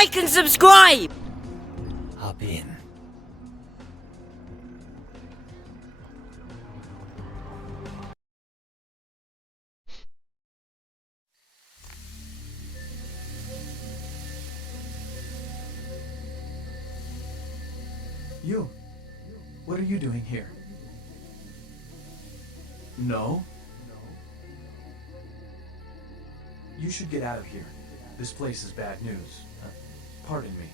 like and subscribe! Hop in. You. What are you doing here? No? You should get out of here. This place is bad news. Pardon me.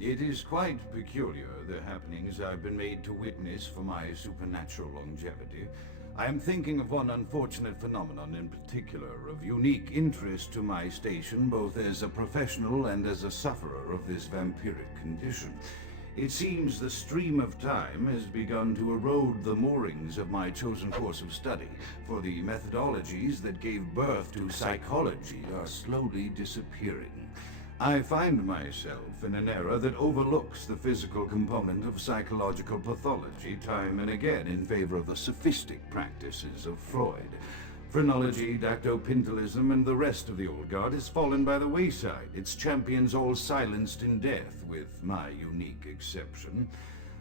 It is quite peculiar, the happenings I've been made to witness for my supernatural longevity. I am thinking of one unfortunate phenomenon in particular, of unique interest to my station, both as a professional and as a sufferer of this vampiric condition. It seems the stream of time has begun to erode the moorings of my chosen course of study, for the methodologies that gave birth to psychology are slowly disappearing. I find myself in an era that overlooks the physical component of psychological pathology time and again in favor of the sophistic practices of Freud. Phrenology, dactopintilism, and the rest of the old guard has fallen by the wayside, its champions all silenced in death, with my unique exception.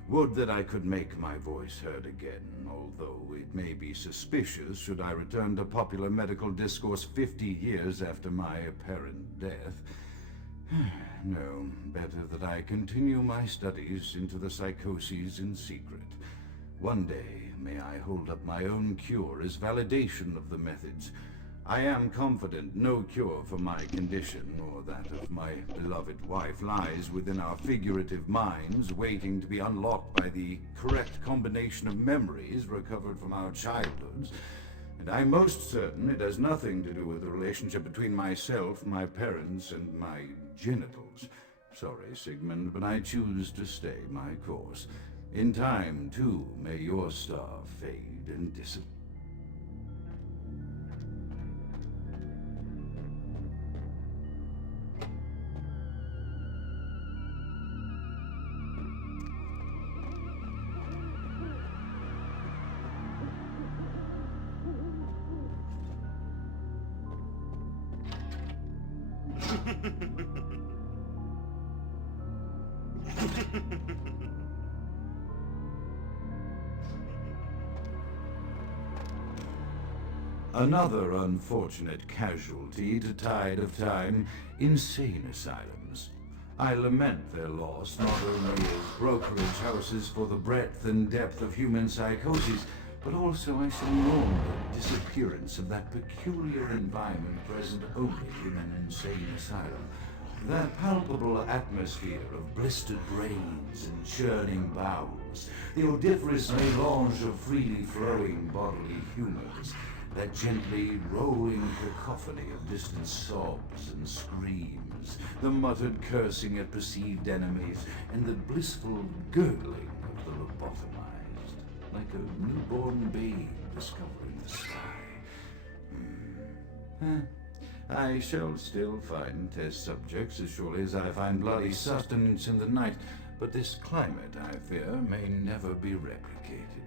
Would that I could make my voice heard again, although it may be suspicious should I return to popular medical discourse 50 years after my apparent death. No, better that I continue my studies into the psychoses in secret. One day, may I hold up my own cure as validation of the methods. I am confident no cure for my condition, or that of my beloved wife, lies within our figurative minds, waiting to be unlocked by the correct combination of memories recovered from our childhoods. And I'm most certain it has nothing to do with the relationship between myself, my parents, and my genitals. Sorry, Sigmund, but I choose to stay my course. In time, too, may your star fade and disappear. Another unfortunate casualty to tide of time, insane asylums. I lament their loss not only as brokerage houses for the breadth and depth of human psychoses, but also I shall mourn the disappearance of that peculiar environment present only in an insane asylum. That palpable atmosphere of blistered brains and churning bowels, the odoriferous melange of freely flowing bodily humors, that gently rolling cacophony of distant sobs and screams, the muttered cursing at perceived enemies, and the blissful gurgling of the lobotomized, like a newborn babe discovering the sky. I shall still find test subjects as surely as I find bloody sustenance in the night, but this climate, I fear, may never be replicated.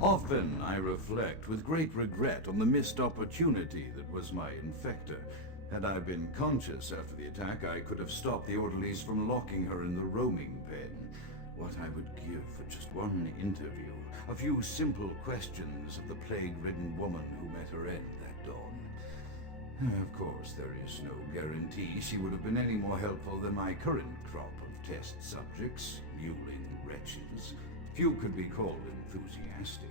Often I reflect with great regret on the missed opportunity that was my infector. Had I been conscious after the attack, I could have stopped the orderlies from locking her in the roaming pen. What I would give for just one interview, a few simple questions of the plague-ridden woman who met her end that dawn. Of course, there is no guarantee she would have been any more helpful than my current crop of test subjects, mewling wretches. Few could be called enthusiastic.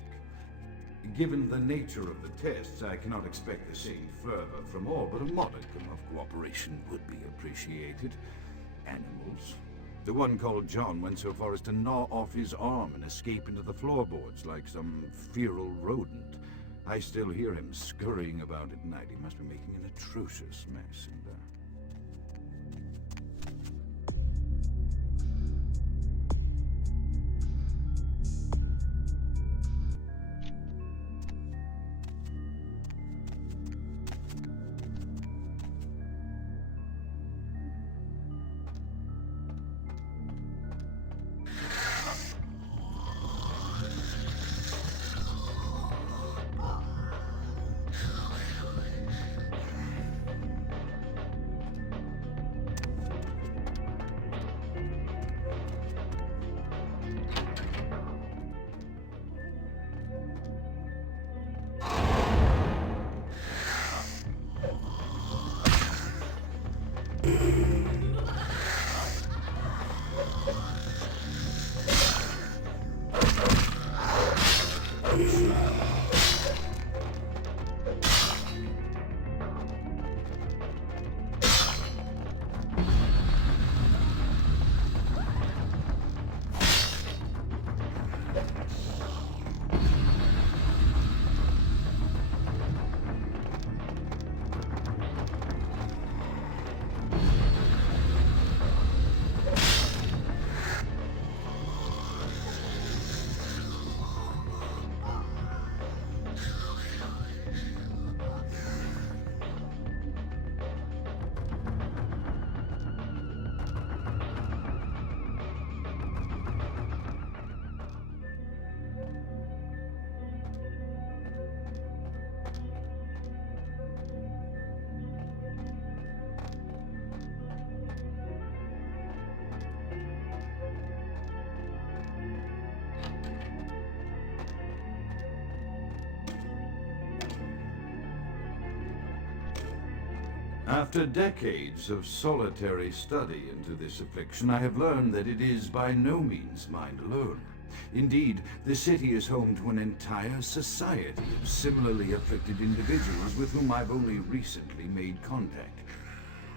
Given the nature of the tests, I cannot expect the same fervor from all, but a modicum of cooperation would be appreciated. Animals. The one called John went so far as to gnaw off his arm and escape into the floorboards like some feral rodent. I still hear him scurrying about at night. He must be making an atrocious mess in there. After decades of solitary study into this affliction, I have learned that it is by no means mine alone. Indeed, the city is home to an entire society of similarly afflicted individuals with whom I've only recently made contact.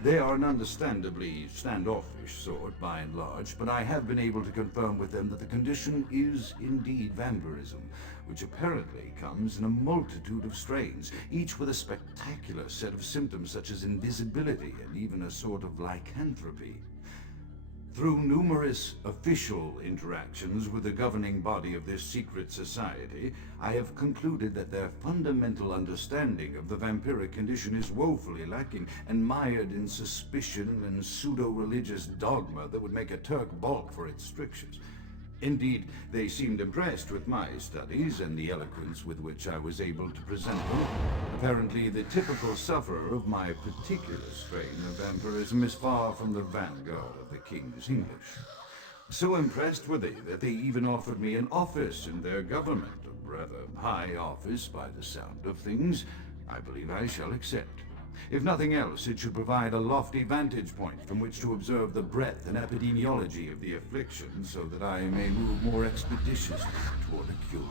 They are an understandably standoffish sort, by and large, but I have been able to confirm with them that the condition is indeed vampirism, which apparently comes in a multitude of strains, each with a spectacular set of symptoms such as invisibility and even a sort of lycanthropy. Through numerous official interactions with the governing body of this secret society, I have concluded that their fundamental understanding of the vampiric condition is woefully lacking and mired in suspicion and pseudo-religious dogma that would make a Turk balk for its strictures. Indeed, they seemed impressed with my studies and the eloquence with which I was able to present them. Apparently, the typical sufferer of my particular strain of vampirism is far from the vanguard of the King's English. So impressed were they that they even offered me an office in their government, a rather high office by the sound of things. I believe I shall accept. If nothing else, it should provide a lofty vantage point from which to observe the breadth and epidemiology of the affliction, so that I may move more expeditiously toward a cure.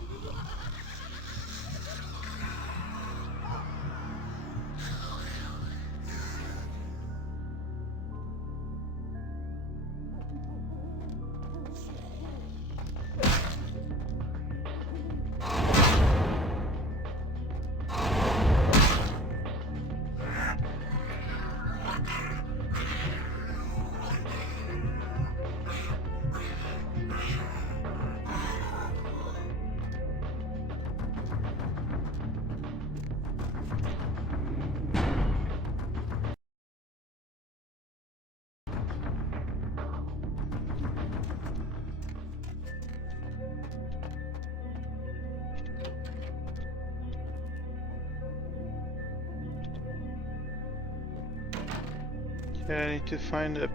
Yeah, I need to find a.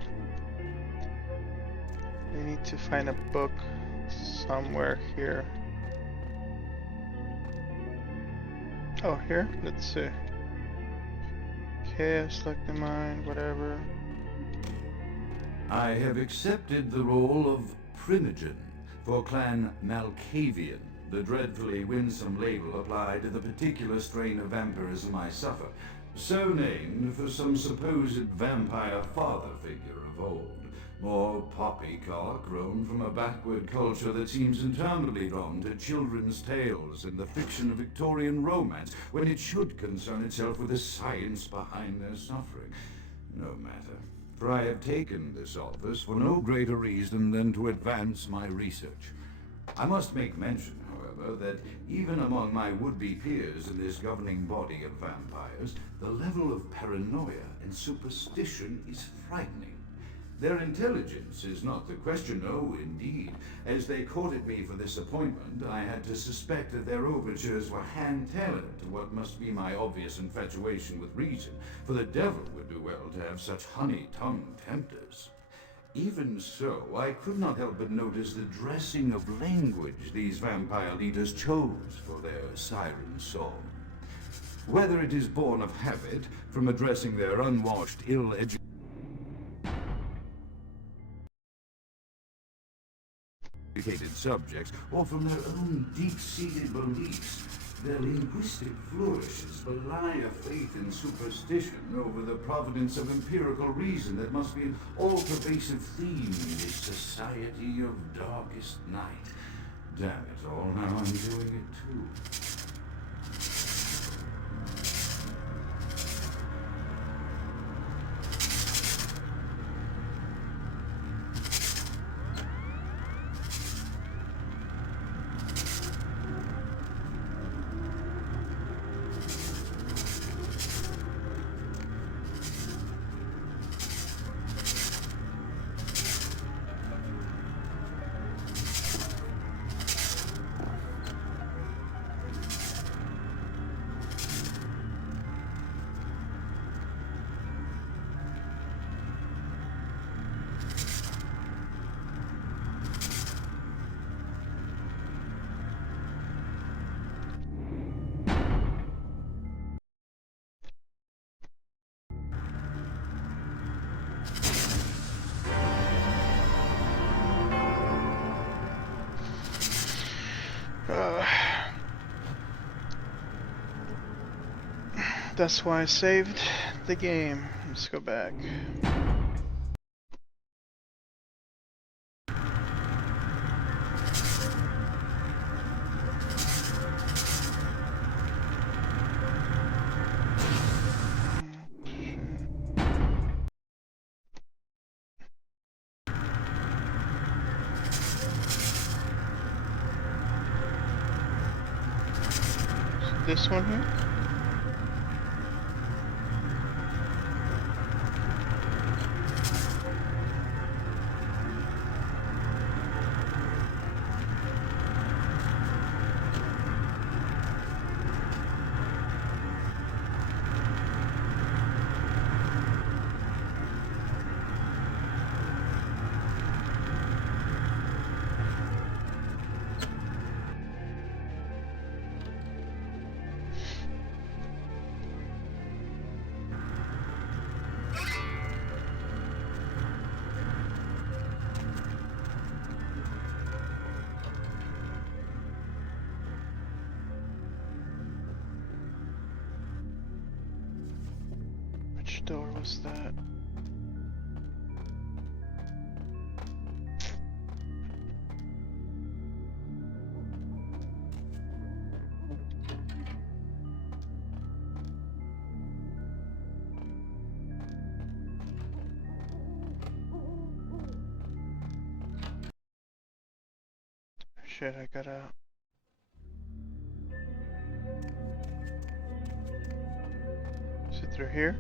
I need to find a book somewhere here. Oh, here? Let's see. Chaos, like the mind, whatever. I have accepted the role of Primogen for Clan Malkavian, the dreadfully winsome label applied to the particular strain of vampirism I suffer, so named for some supposed vampire father figure of old. More poppycock grown from a backward culture that seems interminably drawn to children's tales and the fiction of Victorian romance, when it should concern itself with the science behind their suffering. No matter, for I have taken this office for no greater reason than to advance my research. I must make mention, however, that even among my would-be peers in this governing body of vampires, the level of paranoia and superstition is frightening. Their intelligence is not the question, no, indeed. As they courted me for this appointment, I had to suspect that their overtures were hand-tailored to what must be my obvious infatuation with reason, for the devil would do well to have such honey-tongued tempters. Even so, I could not help but notice the dressing of language these vampire leaders chose for their siren song. Whether it is born of habit, from addressing their unwashed, ill-educated subjects, or from their own deep-seated beliefs, their linguistic flourishes belie a faith in superstition over the providence of empirical reason that must be an all-pervasive theme in this society of darkest night. Damn it all, now I'm doing it too. That's why I saved the game. Let's go back. This one here? Which door was that? Shit, I got out. Is it through here?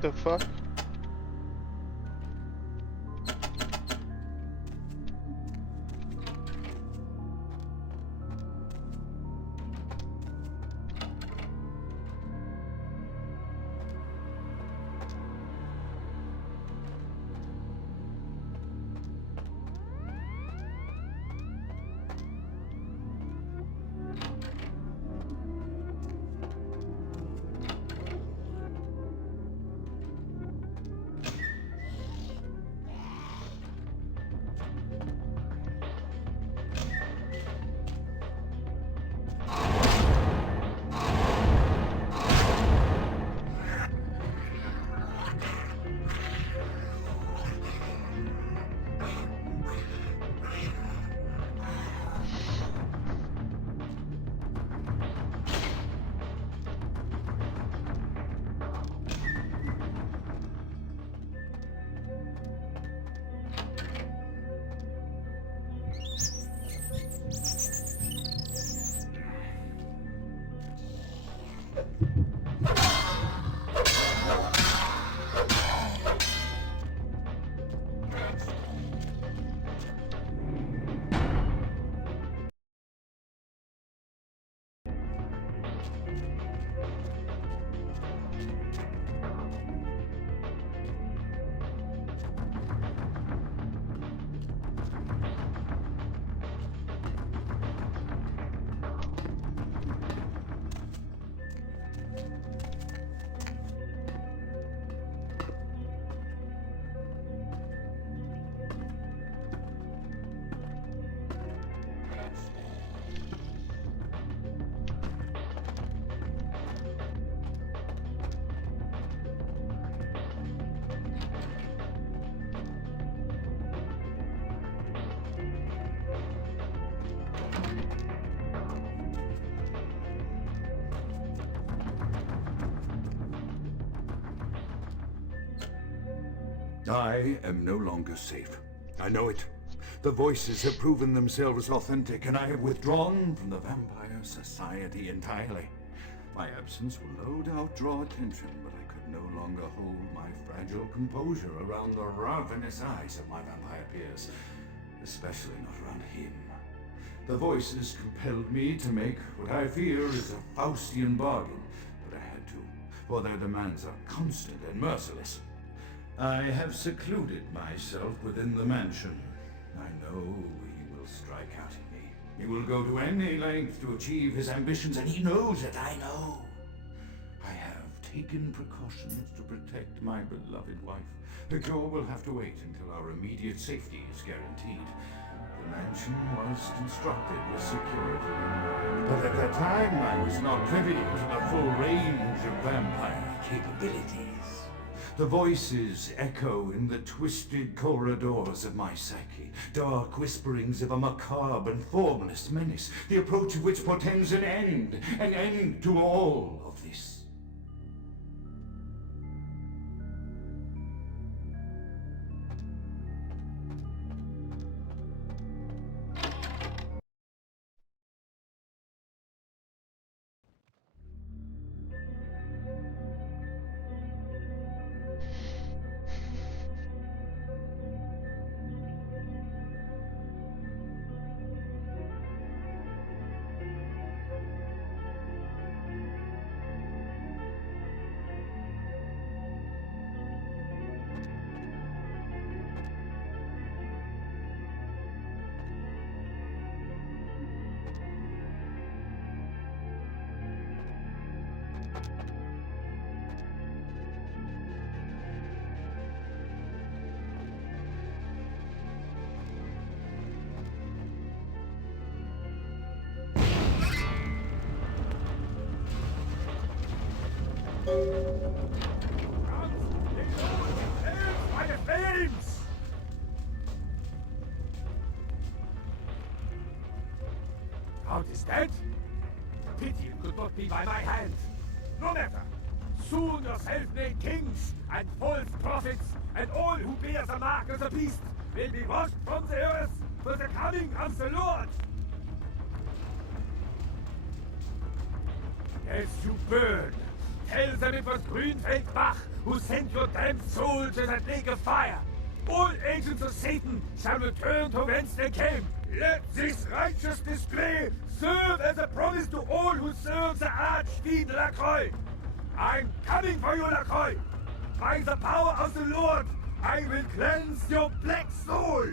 The fuck? I am no longer safe. I know it. The voices have proven themselves authentic, and I have withdrawn from the Vampire Society entirely. My absence will no doubt draw attention, but I could no longer hold my fragile composure around the ravenous eyes of my vampire peers, especially not around him. The voices compelled me to make what I fear is a Faustian bargain, but I had to, for their demands are constant and merciless. I have secluded myself within the mansion. I know he will strike out at me. He will go to any length to achieve his ambitions, and he knows it, I know. I have taken precautions to protect my beloved wife. The cure will have to wait until our immediate safety is guaranteed. The mansion was constructed with security, but at that time I was not privy to the full range of vampire capabilities. The voices echo in the twisted corridors of my psyche, dark whisperings of a macabre and formless menace, the approach of which portends an end to all of this. Meine flames! Grout is dead? Pity it could not be by my hand. No matter. Soon your self-made kings and false prophets and all who bear the mark of the beast will be washed from the earth for the coming of the Lord. Yes, you burn, tell them it was Grünfeld Bach who sent your damned soul to that lake of fire. All agents of Satan shall return to whence they came. Let this righteous display serve as a promise to all who serve the Archfiend Lacroix. I'm coming for you, Lacroix. By the power of the Lord, I will cleanse your black soul.